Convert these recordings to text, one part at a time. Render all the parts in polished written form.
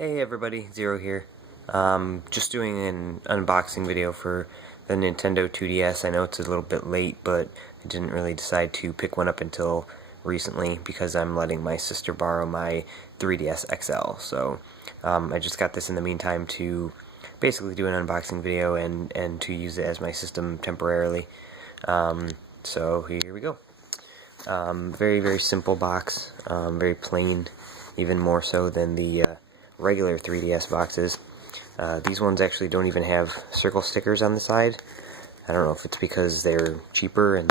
Hey everybody, Zero here. Just doing an unboxing video for the Nintendo 2DS. I know it's a little bit late, but I didn't really decide to pick one up until recently because I'm letting my sister borrow my 3DS XL. So I just got this in the meantime to basically do an unboxing video and to use it as my system temporarily. So here we go. Very, very simple box, very plain, even more so than the regular 3DS boxes. These ones actually don't even have circle stickers on the side. I don't know if it's because they're cheaper and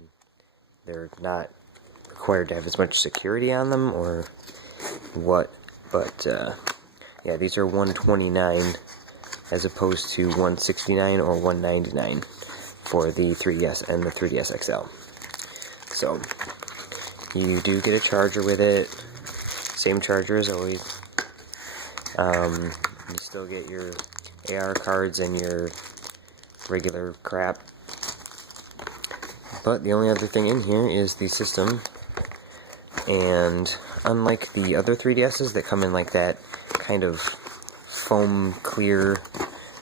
they're not required to have as much security on them or what, but yeah, these are $129 as opposed to $169 or $199 for the 3DS and the 3DS XL. So you do get a charger with it, same charger as always. You still get your AR cards and your regular crap. But the only other thing in here is the system. And unlike the other 3DSs that come in like that kind of foam clear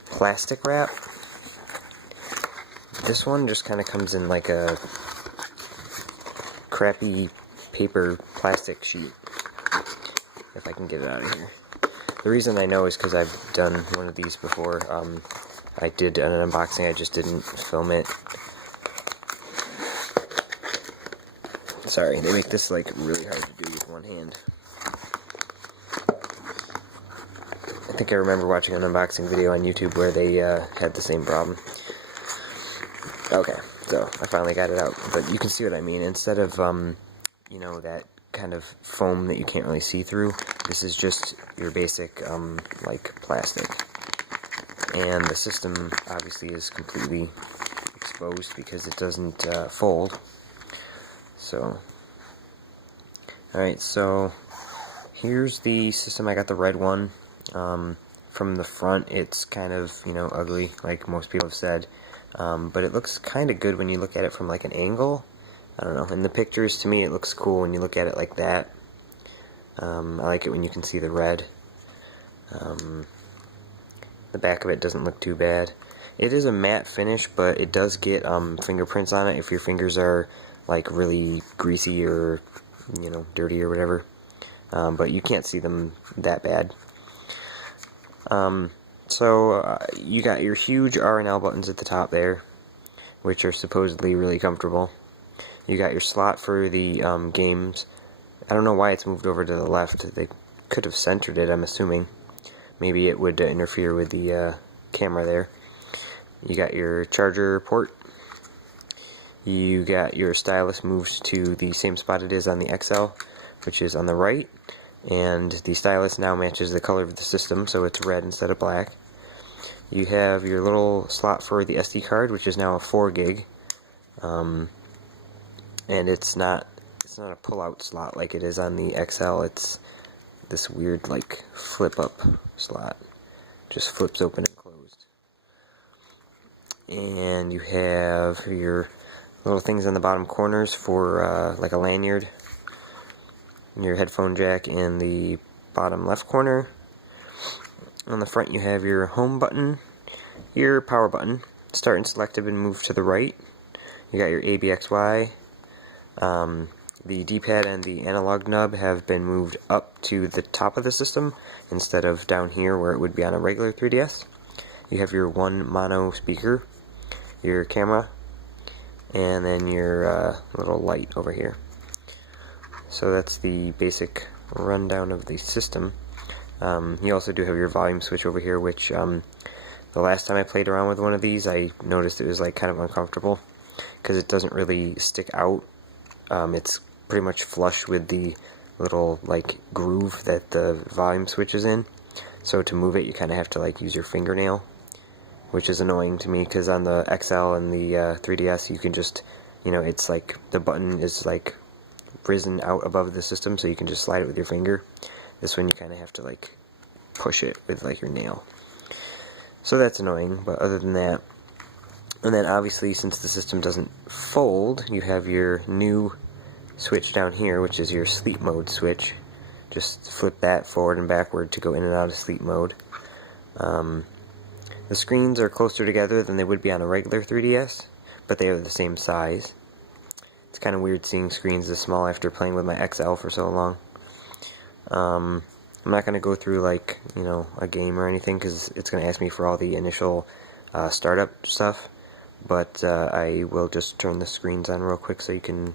plastic wrap, this one just kind of comes in like a crappy paper plastic sheet. If I can get it out of here. The reason I know is because I've done one of these before. I did an unboxing, I just didn't film it. Sorry, they make this like really hard to do with one hand. I think I remember watching an unboxing video on YouTube where they had the same problem. Okay, so I finally got it out, but you can see what I mean. Instead of, you know, that kind of foam that you can't really see through, this is just your basic, like, plastic. And the system, obviously, is completely exposed because it doesn't fold. So, alright, so here's the system. I got the red one. From the front, it's kind of, you know, ugly, like most people have said. But it looks kind of good when you look at it from, like, an angle. I don't know. In the pictures, to me, it looks cool when you look at it like that. I like it when you can see the red. The back of it doesn't look too bad. It is a matte finish, but it does get fingerprints on it if your fingers are like really greasy or, you know, dirty or whatever. But you can't see them that bad. So you got your huge R and L buttons at the top there, which are supposedly really comfortable. You got your slot for the games. I don't know why it's moved over to the left. They could have centered it, I'm assuming. Maybe it would interfere with the camera there. You got your charger port. You got your stylus moved to the same spot it is on the XL, which is on the right. And the stylus now matches the color of the system, so it's red instead of black. You have your little slot for the SD card, which is now a 4 gig. And it's not a pull-out slot like it is on the XL. It's this weird, like, flip-up slot. Just flips open and closed. And you have your little things on the bottom corners for, like a lanyard. Your headphone jack in the bottom left corner. On the front you have your home button, your power button. Start and select have been moved to the right. You got your ABXY. The D-pad and the analog nub have been moved up to the top of the system instead of down here where it would be on a regular 3DS. You have your one mono speaker, your camera, and then your little light over here. So that's the basic rundown of the system. You also do have your volume switch over here, which the last time I played around with one of these I noticed it was like kind of uncomfortable because it doesn't really stick out. It's pretty much flush with the little like groove that the volume switch is in, so to move it you kind of have to like use your fingernail, which is annoying to me because on the XL and the 3DS you can just, you know, it's like the button is like risen out above the system so you can just slide it with your finger. This one you kind of have to like push it with like your nail, so that's annoying. But other than that, and then obviously since the system doesn't fold, you have your new switch down here, which is your sleep mode switch. just flip that forward and backward to go in and out of sleep mode. The screens are closer together than they would be on a regular 3DS, but they are the same size. It's kind of weird seeing screens this small after playing with my XL for so long. I'm not going to go through like, a game or anything, because it's going to ask me for all the initial startup stuff, but I will just turn the screens on real quick so you can,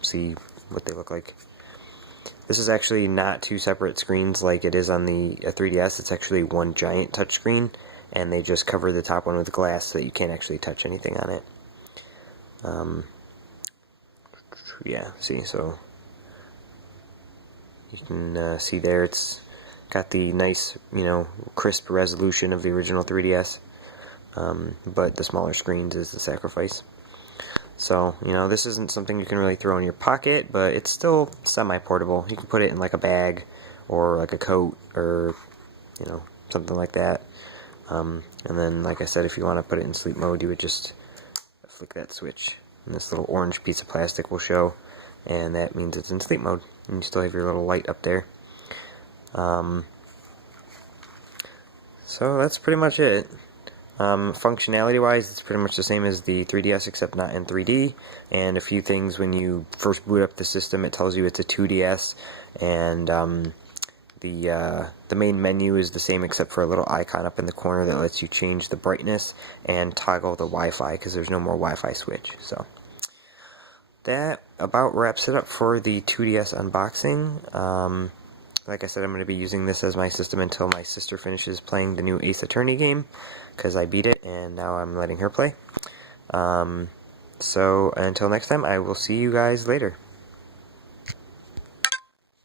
see what they look like. This is actually not two separate screens like it is on the 3DS. It's actually one giant touchscreen, and they just cover the top one with glass so that you can't actually touch anything on it. Yeah, see, so you can see there it's got the nice, crisp resolution of the original 3DS, but the smaller screens is the sacrifice. So, this isn't something you can really throw in your pocket, but it's still semi-portable. You can put it in like a bag, or like a coat, or, something like that. And then, like I said, if you want to put it in sleep mode, you would just flick that switch, and this little orange piece of plastic will show, and that means it's in sleep mode. And you still have your little light up there. So that's pretty much it. Functionality wise, it's pretty much the same as the 3DS, except not in 3D, and a few things. When you first boot up the system, it tells you it's a 2DS, and the main menu is the same except for a little icon up in the corner that lets you change the brightness and toggle the Wi-Fi, because there's no more Wi-Fi switch. So that about wraps it up for the 2DS unboxing. Like I said, I'm going to be using this as my system until my sister finishes playing the new Ace Attorney game, because I beat it, and now I'm letting her play. So until next time, I will see you guys later.